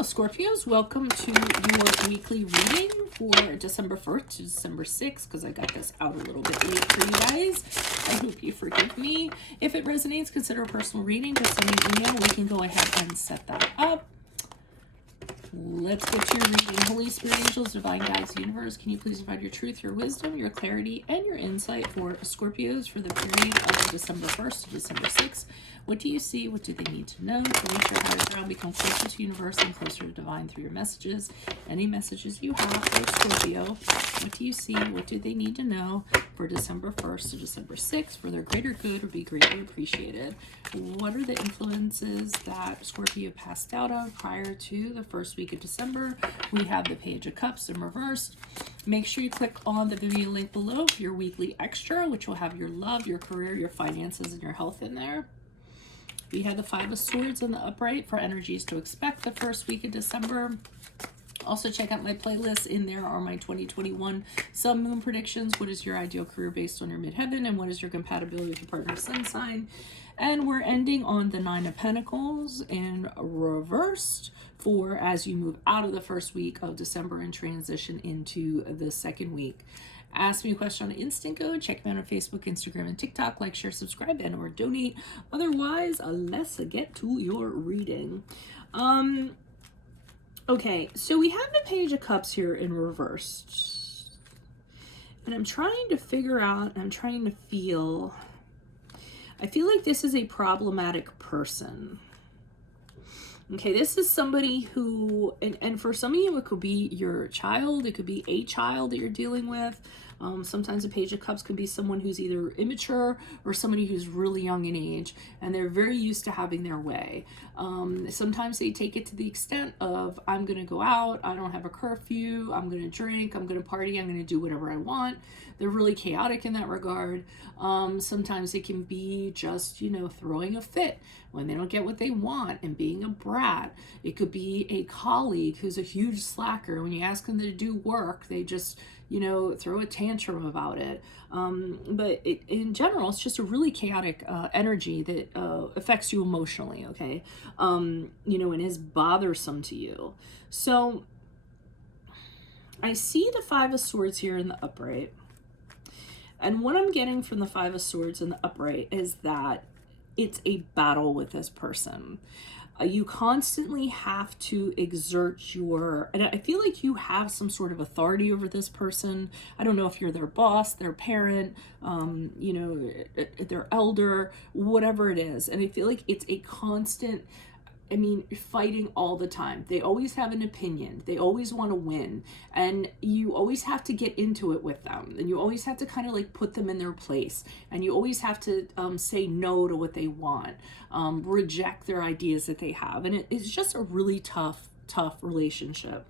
Scorpios, welcome to your weekly reading for December 1st to December 6th, because I got this out a little bit late for you guys. I hope you forgive me. If it resonates, consider a personal reading. Just send me an email. We can go ahead and set that up. Let's get to your reading. Holy Spirit, angels, divine guides, universe, can you please provide your truth, your wisdom, your clarity, and your insight for Scorpios for the period of December 1st to December 6th? What do you see? What do they need to know to reach your higher ground, become closer to universe and closer to divine through your messages? Any messages you have for Scorpio? What do you see? What do they need to know for December 1st to December 6th for their greater good would be greatly appreciated? What are the influences that Scorpio passed out of prior to the first week of December? We have the Page of Cups in reverse. Make sure you click on the video link below for your weekly extra, which will have your love, your career, your finances, and your health in there. We have the Five of Swords in the upright for energies to expect the first week of December. Also check out my playlist. In there are my 2021 Sun Moon predictions. What is your ideal career based on your midheaven, and what is your compatibility with your partner's sun sign? And we're ending on the Nine of Pentacles in reversed for as you move out of the first week of December and transition into the second week. Ask me a question on Instant Go. Check me out on Facebook, Instagram, and TikTok. Like, share, subscribe, and or donate. Otherwise, let's get to your reading. Okay, so we have the Page of Cups here in reversed. And I'm trying to figure out, I'm trying to feel, I feel like this is a problematic person. Okay, this is somebody who, and for some of you, it could be your child. It could be a child that you're dealing with. Sometimes a Page of Cups can be someone who's either immature or somebody who's really young in age, and they're very used to having their way. Sometimes they take it to the extent of, I'm going to go out, I don't have a curfew, I'm going to drink, I'm going to party, I'm going to do whatever I want. They're really chaotic in that regard. Sometimes it can be just, throwing a fit when they don't get what they want and being a brat. It could be a colleague who's a huge slacker. When you ask them to do work, they just, throw a tantrum about it. But in general, it's just a really chaotic energy that affects you emotionally, okay? And is bothersome to you. So I see the Five of Swords here in the upright. And what I'm getting from the Five of Swords in the upright is that it's a battle with this person. You constantly have to exert and I feel like you have some sort of authority over this person. I don't know if you're their boss, their parent, their elder, whatever it is. And I feel like it's a constant, fighting all the time. They always have an opinion. They always want to win. And you always have to get into it with them. And you always have to kind of like put them in their place. And you always have to say no to what they want, reject their ideas that they have. And it's just a really tough relationship.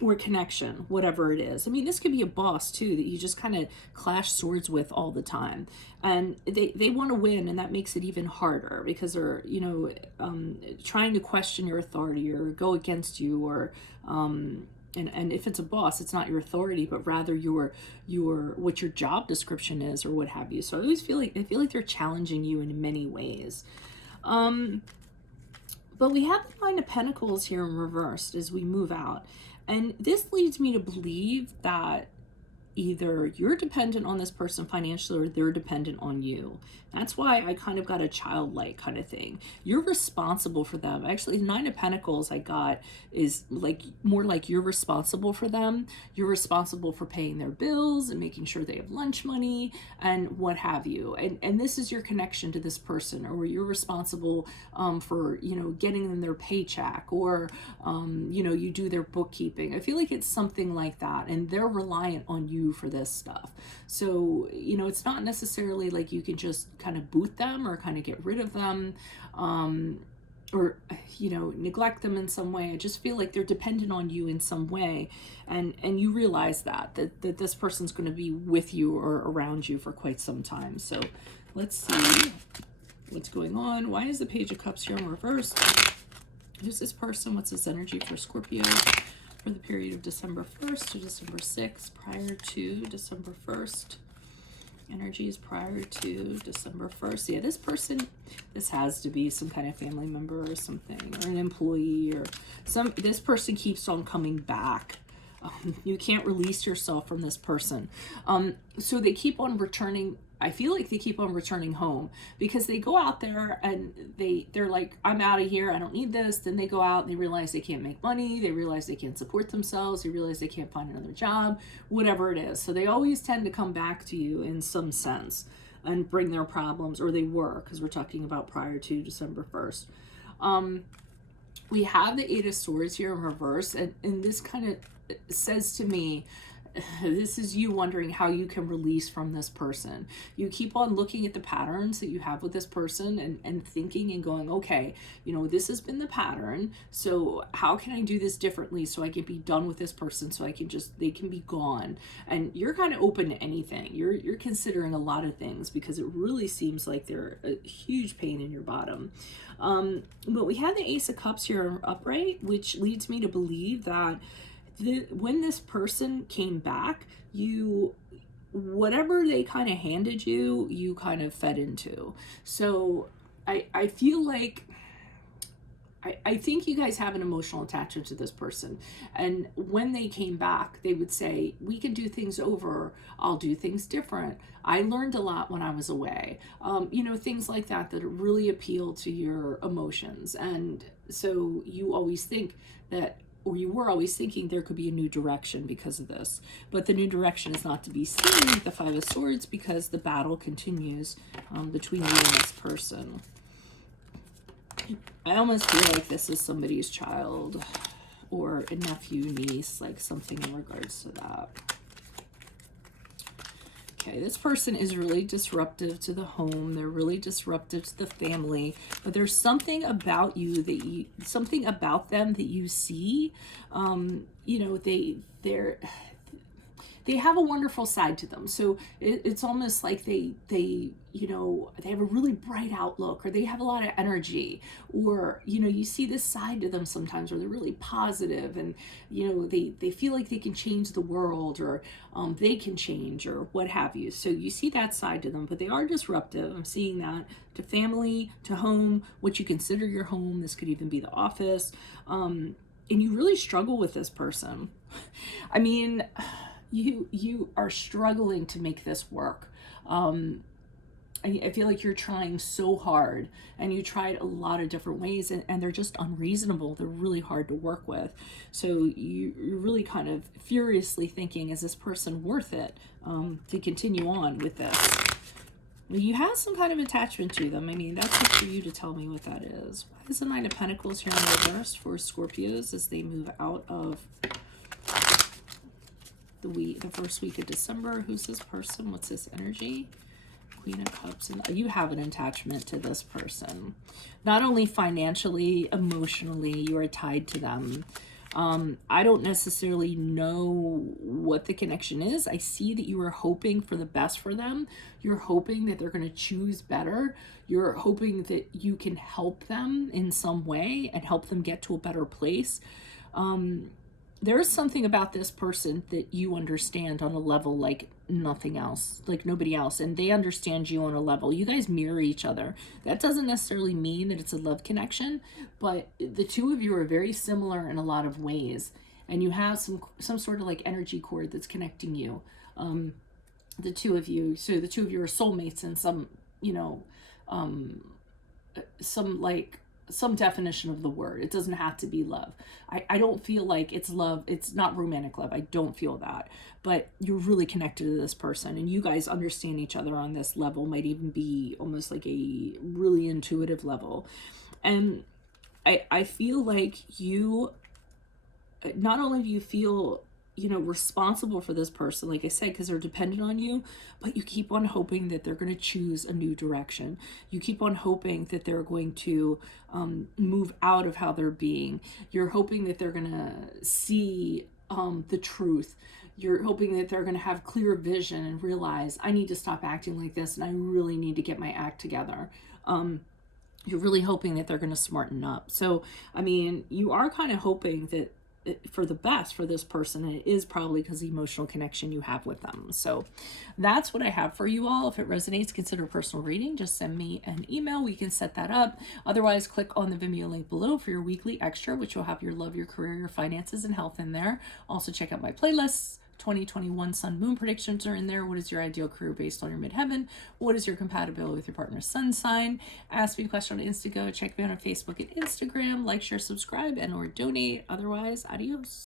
Or connection, whatever it is. This could be a boss too that you just kind of clash swords with all the time, and they want to win, and that makes it even harder because they're trying to question your authority or go against you, or and if it's a boss, it's not your authority, but rather your what your job description is or what have you. So I feel like they're challenging you in many ways. But we have the Nine of Pentacles here in reversed as we move out. And this leads me to believe that either you're dependent on this person financially or they're dependent on you. That's why I kind of got a childlike kind of thing. You're responsible for them. Actually, the Nine of Pentacles I got is more like you're responsible for them. You're responsible for paying their bills and making sure they have lunch money and what have you. And this is your connection to this person, or you're responsible for, getting them their paycheck, or, you do their bookkeeping. I feel like it's something like that, and they're reliant on you for this stuff. So, it's not necessarily like you can just kind of boot them or kind of get rid of them, or neglect them in some way. I just feel like they're dependent on you in some way, and you realize that this person's going to be with you or around you for quite some time. So let's see what's going on. Why is the Page of Cups here in reverse? Who's this person? What's this energy for Scorpio for the period of December 1st to December 6th, prior to December 1st Energies prior to December 1st. Yeah, this person, this has to be some kind of family member or something, or an employee, or this person keeps on coming back. You can't release yourself from this person. So they keep on returning. I feel like they keep on returning home because they go out there and they're like, I'm out of here. I don't need this. Then they go out and they realize they can't make money. They realize they can't support themselves. They realize they can't find another job, whatever it is. So they always tend to come back to you in some sense and bring their problems, or they were, because we're talking about prior to December 1st. We have the Eight of Swords here in reverse, and this kind of says to me, this is you wondering how you can release from this person. You keep on looking at the patterns that you have with this person and thinking and going, okay, you know, this has been the pattern. So how can I do this differently so I can be done with this person, so I can just, they can be gone. And you're kind of open to anything. You're considering a lot of things because it really seems like they're a huge pain in your bottom. But we have the Ace of Cups here upright, which leads me to believe that when this person came back, whatever they kind of handed you, you kind of fed into. So I feel like, I think you guys have an emotional attachment to this person. And when they came back, they would say, we can do things over. I'll do things different. I learned a lot when I was away. You know, things like that really appeal to your emotions. And so you always think that, or you were always thinking there could be a new direction because of this. But the new direction is not to be seen with the Five of Swords because the battle continues between you and this person. I almost feel like this is somebody's child or a nephew, niece, like something in regards to that. Okay, this person is really disruptive to the home. They're really disruptive to the family. But there's something about you that something about them that you see. You know, they have a wonderful side to them. So it's almost like they you know, they have a really bright outlook, or they have a lot of energy, or, you know, you see this side to them sometimes where they're really positive and, you know, they feel like they can change the world, or they can change, or what have you. So you see that side to them, but they are disruptive. I'm seeing that to family, to home, what you consider your home. This could even be the office. And you really struggle with this person. I mean, you are struggling to make this work. I feel like you're trying so hard, and you tried a lot of different ways, and they're just unreasonable. They're really hard to work with. So you're really kind of furiously thinking, is this person worth it to continue on with this? You have some kind of attachment to them. I mean, that's up for you to tell me what that is. Why is the Nine of Pentacles here in reverse for Scorpios as they move out of the first week of December? Who's this person? What's this energy? Queen of Cups. And you have an attachment to this person. Not only financially, emotionally, you are tied to them. I don't necessarily know what the connection is. I see that you are hoping for the best for them. You're hoping that they're going to choose better. You're hoping that you can help them in some way and help them get to a better place. There is something about this person that you understand on a level like nothing else, like nobody else, and they understand you on a level. You guys mirror each other. That doesn't necessarily mean that it's a love connection, but the two of you are very similar in a lot of ways, and you have some sort of like energy cord that's connecting you. The two of you, so the two of you are soulmates in some, you know, some definition of the word. It doesn't have to be love. I don't feel like it's love. It's not romantic love. I don't feel that. But you're really connected to this person, and you guys understand each other on this level. Might even be almost like a really intuitive level. And I feel like you, not only do you feel, you know, responsible for this person, like I said, because they're dependent on you, but you keep on hoping that they're going to choose a new direction. You keep on hoping that they're going to move out of how they're being. You're hoping that they're going to see the truth. You're hoping that they're going to have clear vision and realize, I need to stop acting like this, and I really need to get my act together. You're really hoping that they're going to smarten up. So, I mean, you are kind of hoping that for the best for this person, and it is probably because the emotional connection you have with them. So that's what I have for you all. If it resonates, consider a personal reading. Just send me an email. We can set that up. Otherwise, click on the Vimeo link below for your weekly extra, which will have your love, your career, your finances, and health in there. Also, check out my playlists. 2021 sun moon predictions are in there. What is your ideal career based on your midheaven? What is your compatibility with your partner's sun sign? Ask me a question on Instago. Check me out on Facebook and Instagram. Like, share, subscribe, and or donate. Otherwise, adios.